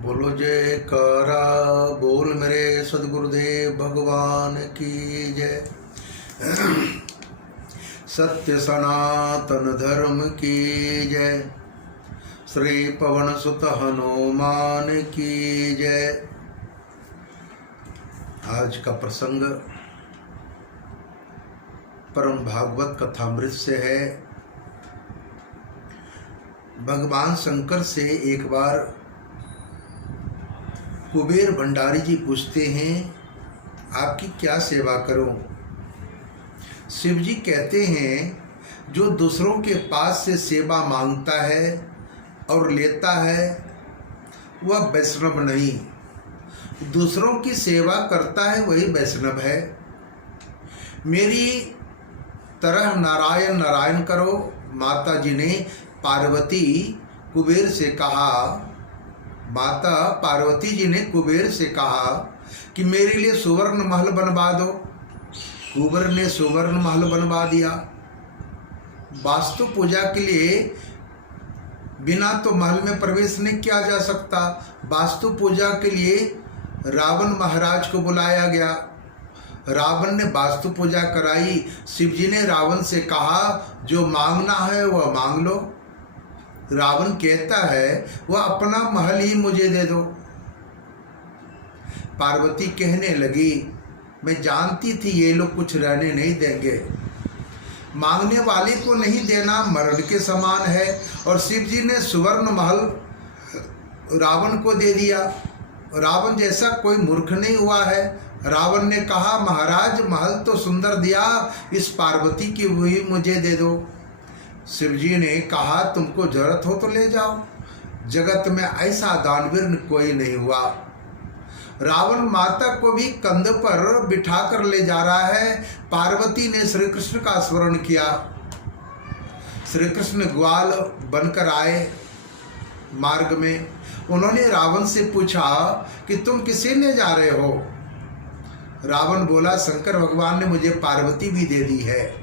बोलो जयकारा बोल मेरे सदगुरुदेव भगवान की जय। सत्य सनातन धर्म की जय। श्री पवन सुत हनुमान की जय। आज का प्रसंग परम भागवत कथामृत से है। भगवान शंकर से एक बार कुबेर भंडारी जी पूछते हैं, आपकी क्या सेवा करूं? शिव जी कहते हैं, जो दूसरों के पास से सेवा मांगता है और लेता है वह वैष्णव नहीं, दूसरों की सेवा करता है वही वैष्णव है। मेरी तरह नारायण नारायण करो। माता जी ने पार्वती कुबेर से कहा, माता पार्वती जी ने कुबेर से कहा कि मेरे लिए सुवर्ण महल बनवा दो। कुबेर ने सुवर्ण महल बनवा दिया। वास्तु पूजा के लिए बिना तो महल में प्रवेश नहीं किया जा सकता। वास्तु पूजा के लिए रावण महाराज को बुलाया गया। रावण ने वास्तु पूजा कराई। शिव जी ने रावण से कहा, जो मांगना है वह मांग लो। रावण कहता है, वह अपना महल ही मुझे दे दो। पार्वती कहने लगी, मैं जानती थी ये लोग कुछ रहने नहीं देंगे। मांगने वाले को नहीं देना मरण के समान है। और शिव जी ने सुवर्ण महल रावण को दे दिया। रावण जैसा कोई मूर्ख नहीं हुआ है। रावण ने कहा, महाराज महल तो सुंदर दिया, इस पार्वती की वही मुझे दे दो। शिव जी ने कहा, तुमको जरूरत हो तो ले जाओ। जगत में ऐसा दानवीर कोई नहीं हुआ। रावण माता को भी कंध पर बिठा कर ले जा रहा है। पार्वती ने श्री कृष्ण का स्मरण किया। श्री कृष्ण ग्वाल बनकर आए मार्ग में। उन्होंने रावण से पूछा कि तुम किसे ले जा रहे हो? रावण बोला, शंकर भगवान ने मुझे पार्वती भी दे दी है।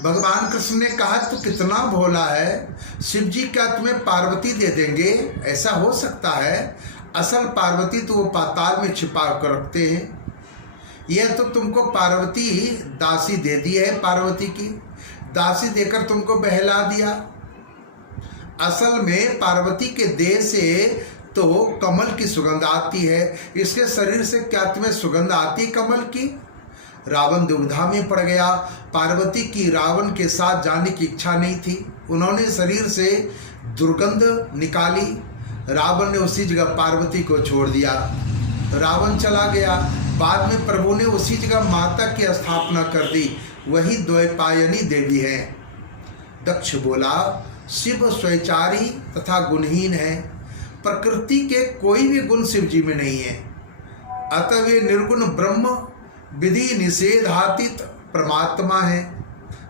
भगवान कृष्ण ने कहा, तू कितना भोला है, शिव जी क्या तुम्हें पार्वती दे देंगे? ऐसा हो सकता है? असल पार्वती तो वो पाताल में छिपा कर रखते हैं। यह तो तुमको पार्वती दासी दे दी है। पार्वती की दासी देकर तुमको बहला दिया। असल में पार्वती के देह से तो कमल की सुगंध आती है। इसके शरीर से क्या तुम्हें सुगंध आती कमल की? रावण दुविधा में पड़ गया। पार्वती की रावण के साथ जाने की इच्छा नहीं थी। उन्होंने शरीर से दुर्गंध निकाली। रावण ने उसी जगह पार्वती को छोड़ दिया। रावण चला गया। बाद में प्रभु ने उसी जगह माता की स्थापना कर दी। वही द्वैपायनी देवी है। दक्ष बोला, शिव स्वैचारी तथा गुणहीन है। प्रकृति के कोई भी गुण शिव जी में नहीं है। अतः वे निर्गुण ब्रह्म विधि निषेधातीत परमात्मा है।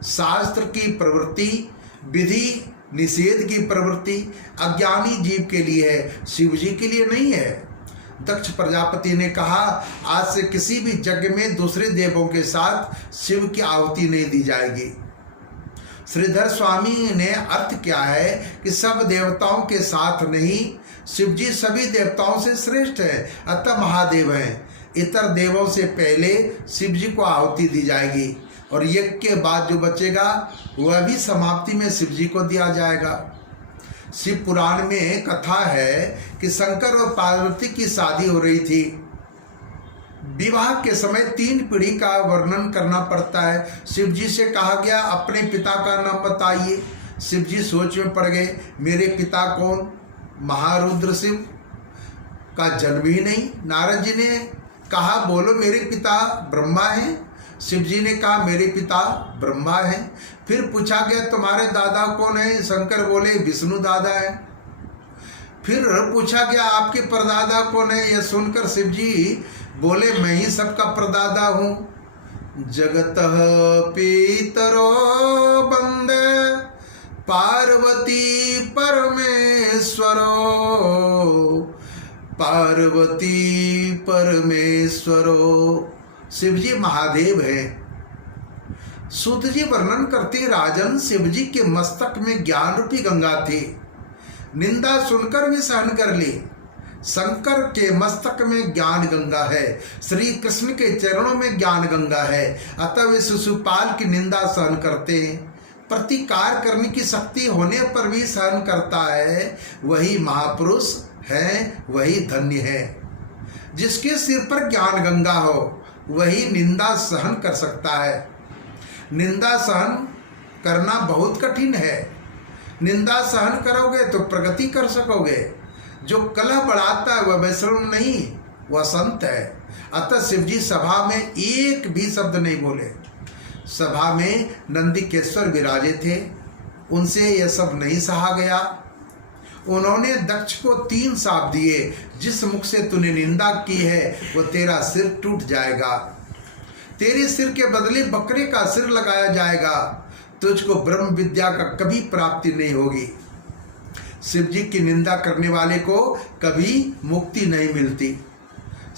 शास्त्र की प्रवृत्ति विधि निषेध की प्रवृत्ति अज्ञानी जीव के लिए है, शिव जी के लिए नहीं है। दक्ष प्रजापति ने कहा, आज से किसी भी यज्ञ में दूसरे देवों के साथ शिव की आहुति नहीं दी जाएगी। श्रीधर स्वामी ने अर्थ किया है कि सब देवताओं के साथ नहीं, शिव जी सभी देवताओं से श्रेष्ठ है, अतः महादेव हैं। इतर देवों से पहले शिव जी को आहुति दी जाएगी और यज्ञ के बाद जो बचेगा वह भी समाप्ति में शिव जी को दिया जाएगा। शिव पुराण में कथा है कि शंकर और पार्वती की शादी हो रही थी। विवाह के समय 3 पीढ़ी का वर्णन करना पड़ता है। शिव जी से कहा गया, अपने पिता का नाम बताइए। शिव जी सोच में पड़ गए, मेरे पिता कौन? महारुद्र शिव का जन्म ही नहीं। नारद जी ने कहा, बोलो मेरे पिता ब्रह्मा हैं। शिव जी ने कहा, मेरे पिता ब्रह्मा हैं। फिर पूछा गया, तुम्हारे दादा कौन है? शंकर बोले, विष्णु दादा है। फिर पूछा गया, आपके परदादा कौन है? यह सुनकर शिव जी बोले, मैं ही सबका परदादा हूँ। जगतः पितरो वंदे पार्वती परमेश्वरो, पार्वती परमेश्वरो। शिव जी महादेव है। सूत जी वर्णन करते, राजन शिव जी के मस्तक में ज्ञान रूपी गंगा थी। निंदा सुनकर भी सहन कर ली। शंकर के मस्तक में ज्ञान गंगा है, श्री कृष्ण के चरणों में ज्ञान गंगा है। अतः वे शिशुपाल की निंदा सहन करते हैं। प्रतिकार करने की शक्ति होने पर भी सहन करता है, वही महापुरुष है, वही धन्य है। जिसके सिर पर ज्ञान गंगा हो वही निंदा सहन कर सकता है। निंदा सहन करना बहुत कठिन है। निंदा सहन करोगे तो प्रगति कर सकोगे। जो कलह बढ़ाता है वह वैष्णव नहीं, वह संत है। अतः शिवजी सभा में एक भी शब्द नहीं बोले। सभा में नंदिकेश्वर विराजे थे, उनसे यह सब नहीं सहा गया। उन्होंने दक्ष को 3 शाप दिए, जिस मुख से तूने निंदा की है वो तेरा सिर टूट जाएगा, तेरे सिर के बदले बकरे का सिर लगाया जाएगा, तुझको ब्रह्म विद्या का कभी प्राप्ति नहीं होगी। शिव जी की निंदा करने वाले को कभी मुक्ति नहीं मिलती।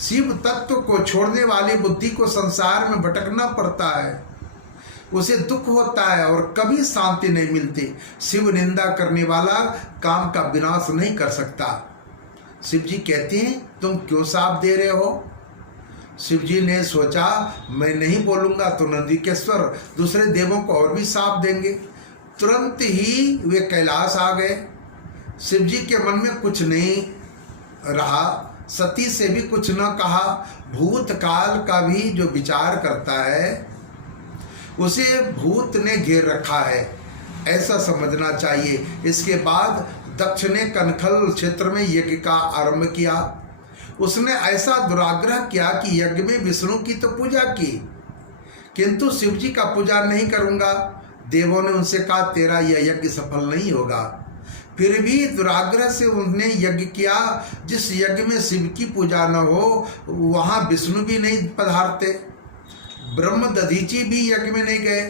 शिव तत्व को छोड़ने वाली बुद्धि को संसार में भटकना पड़ता है, उसे दुख होता है और कभी शांति नहीं मिलती। शिव निंदा करने वाला काम का विनाश नहीं कर सकता। शिव जी कहते हैं तुम क्यों शाप दे रहे हो? शिव जी ने सोचा मैं नहीं बोलूंगा तो नंदिकेश्वर दूसरे देवों को और भी शाप देंगे। तुरंत ही वे कैलाश आ गए। शिव जी के मन में कुछ नहीं रहा, सती से भी कुछ न कहा। भूतकाल का भी जो विचार करता है उसे भूत ने घेर रखा है, ऐसा समझना चाहिए। इसके बाद दक्ष ने कनखल क्षेत्र में यज्ञ का आरंभ किया। उसने ऐसा दुराग्रह किया कि यज्ञ में विष्णु की तो पूजा की, किंतु शिव जी का पूजा नहीं करूंगा। देवों ने उनसे कहा तेरा यह यज्ञ सफल नहीं होगा। फिर भी दुराग्रह से उन्होंने यज्ञ किया। जिस यज्ञ में शिव की पूजा न हो वहां विष्णु भी नहीं पधारते, ब्रह्म दधीची भी यज्ञ में नहीं गए।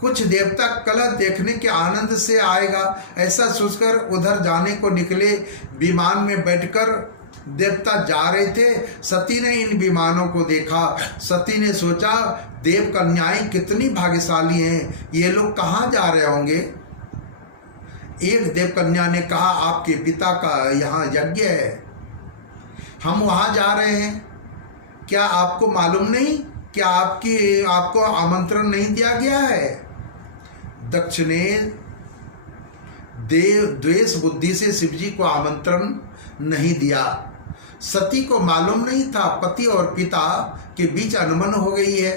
कुछ देवता कलह देखने के आनंद से आएगा ऐसा सोचकर उधर जाने को निकले। विमान में बैठकर देवता जा रहे थे। सती ने इन विमानों को देखा। सती ने सोचा देव कन्याएं कितनी भाग्यशाली हैं, ये लोग कहाँ जा रहे होंगे। एक देव कन्या ने कहा आपके पिता का यहाँ यज्ञ है, हम वहाँ जा रहे हैं, क्या आपको मालूम नहीं, क्या आपको आमंत्रण नहीं दिया गया है। दक्ष ने द्वेष बुद्धि से शिवजी को आमंत्रण नहीं दिया। सती को मालूम नहीं था पति और पिता के बीच अनबन हो गई है।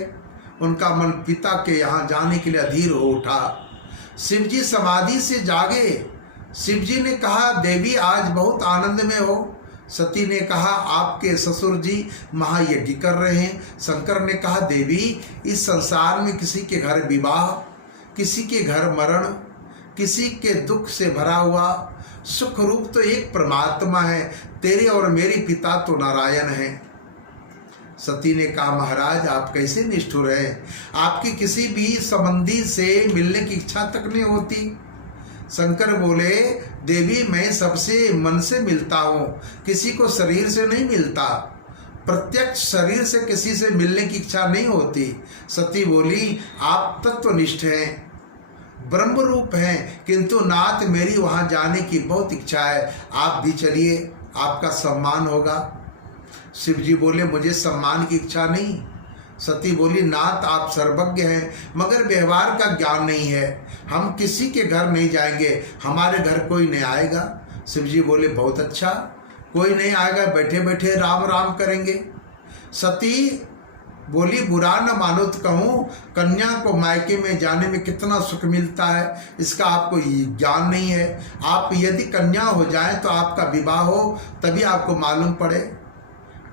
उनका मन पिता के यहाँ जाने के लिए अधीर हो उठा। शिवजी समाधि से जागे। शिवजी ने कहा देवी आज बहुत आनंद में हो। सती ने कहा आपके ससुर जी महायज्ञ कर रहे हैं। शंकर ने कहा देवी इस संसार में किसी के घर विवाह, किसी के घर मरण, किसी के दुख से भरा हुआ सुख रूप तो एक परमात्मा है, तेरे और मेरे पिता तो नारायण हैं। सती ने कहा महाराज आप कैसे निष्ठुर हैं, आपकी किसी भी संबंधी से मिलने की इच्छा तक नहीं होती। शंकर बोले देवी मैं सबसे मन से मिलता हूँ, किसी को शरीर से नहीं मिलता, प्रत्यक्ष शरीर से किसी से मिलने की इच्छा नहीं होती। सती बोली आप तत्वनिष्ठ हैं, ब्रह्म रूप हैं, किंतु नाथ मेरी वहाँ जाने की बहुत इच्छा है, आप भी चलिए, आपका सम्मान होगा। शिवजी बोले मुझे सम्मान की इच्छा नहीं। सती बोली नाथ आप सर्वज्ञ हैं मगर व्यवहार का ज्ञान नहीं है, हम किसी के घर नहीं जाएंगे, हमारे घर कोई नहीं आएगा। शिवजी बोले बहुत अच्छा, कोई नहीं आएगा, बैठे बैठे राम राम करेंगे। सती बोली बुरा न मानो तो कहूँ, कन्या को मायके में जाने में कितना सुख मिलता है इसका आपको ज्ञान नहीं है। आप यदि कन्या हो जाए तो आपका विवाह हो तभी आपको मालूम पड़े,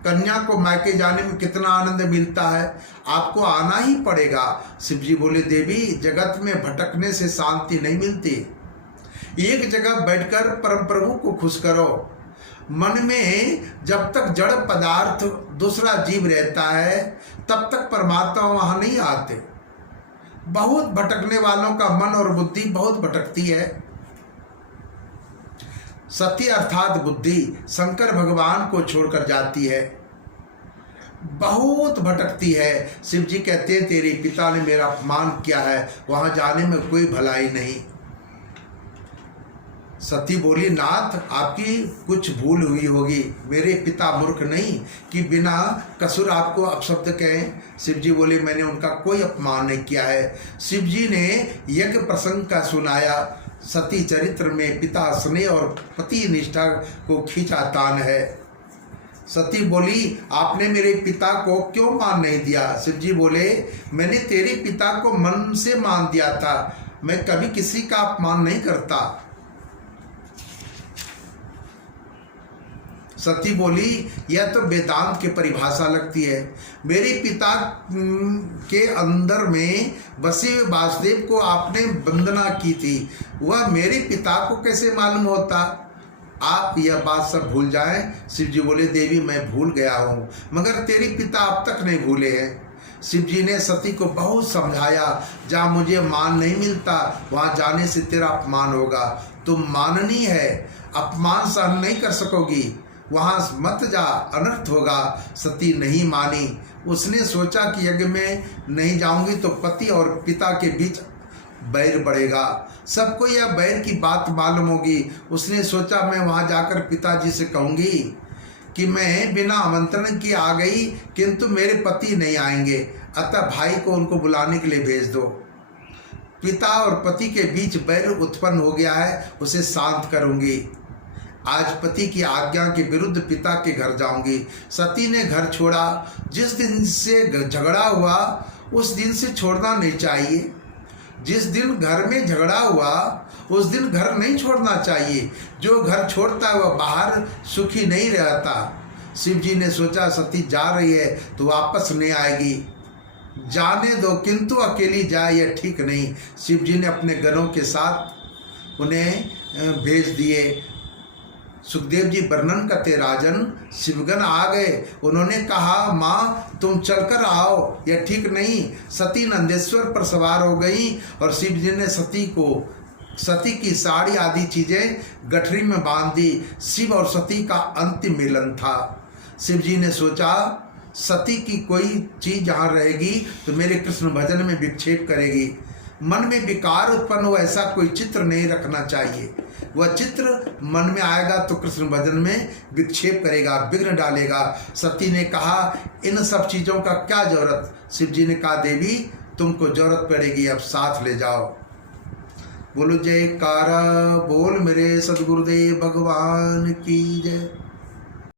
कन्या को मायके जाने में कितना आनंद मिलता है, आपको आना ही पड़ेगा। शिवजी बोले देवी जगत में भटकने से शांति नहीं मिलती, एक जगह बैठकर परम प्रभु को खुश करो। मन में जब तक जड़ पदार्थ दूसरा जीव रहता है तब तक परमात्मा वहां नहीं आते। बहुत भटकने वालों का मन और बुद्धि बहुत भटकती है। सती अर्थात बुद्धि शंकर भगवान को छोड़कर जाती है, बहुत भटकती है। शिव जी कहते हैं तेरे पिता ने मेरा अपमान किया है, वहां जाने में कोई भलाई नहीं। सती बोली, नाथ आपकी कुछ भूल हुई होगी, मेरे पिता मूर्ख नहीं कि बिना कसूर आपको अपशब्द कहें। शिव जी बोले, मैंने उनका कोई अपमान नहीं किया है। शिव जी ने यज्ञ प्रसंग का सुनाया। सती चरित्र में पिता स्नेह और पति निष्ठा को खींचा तान है। सती बोली, आपने मेरे पिता को क्यों मान नहीं दिया? शिव जी बोले, मैंने तेरे पिता को मन से मान दिया था, मैं कभी किसी का अपमान नहीं करता। सती बोली, यह तो वेदांत की परिभाषा लगती है। मेरे पिता के अंदर में बसे हुए वासुदेव को आपने वंदना की थी, वह मेरे पिता को कैसे मालूम होता? आप यह बात सब भूल जाएं। शिव जी बोले, देवी मैं भूल गया हूँ, मगर तेरे पिता अब तक नहीं भूले हैं। शिव जी ने सती को बहुत समझाया, जहाँ मुझे मान नहीं मिलता वहाँ जाने से तेरा अपमान होगा। तुम माननी है, अपमान सहन नहीं कर सकोगी, वहाँ मत जा, अनर्थ होगा। सती नहीं मानी। उसने सोचा कि यज्ञ में नहीं जाऊंगी तो पति और पिता के बीच बैर बढ़ेगा, सबको यह बैर की बात मालूम होगी। उसने सोचा, मैं वहाँ जाकर पिताजी से कहूँगी कि मैं बिना आमंत्रण के आ गई, किंतु मेरे पति नहीं आएंगे, अतः भाई को उनको बुलाने के लिए भेज दो। पिता और पति के बीच बैर उत्पन्न हो गया है, उसे शांत करूँगी। आज पति की आज्ञा के विरुद्ध पिता के घर जाऊंगी। सती ने घर छोड़ा। जिस दिन से झगड़ा हुआ उस दिन से छोड़ना नहीं चाहिए। जिस दिन घर में झगड़ा हुआ उस दिन घर नहीं छोड़ना चाहिए। जो घर छोड़ता है वह बाहर सुखी नहीं रहता। शिव जी ने सोचा, सती जा रही है तो वापस नहीं आएगी, जाने दो, किंतु अकेली जाए यह ठीक नहीं। शिव जी ने अपने गणों के साथ उन्हें भेज दिए। सुखदेव जी वर्णन करते, राजन शिवगण आ गए। उन्होंने कहा, माँ तुम चलकर आओ, यह ठीक नहीं। सती नंदेश्वर पर सवार हो गई और शिव जी ने सती की साड़ी आदि चीजें गठरी में बांध दी। शिव और सती का अंतिम मिलन था। शिव जी ने सोचा, सती की कोई चीज जहाँ रहेगी तो मेरे कृष्ण भजन में विक्षेप करेगी। मन में विकार उत्पन्न हो ऐसा कोई चित्र नहीं रखना चाहिए। वह चित्र मन में आएगा तो कृष्ण भजन में विक्षेप करेगा, विघ्न डालेगा। सती ने कहा, इन सब चीज़ों का क्या जरूरत? शिव जी ने कहा, देवी तुमको जरूरत पड़ेगी, अब साथ ले जाओ। बोलो जयकारा बोल मेरे सदगुरुदेव भगवान की जय।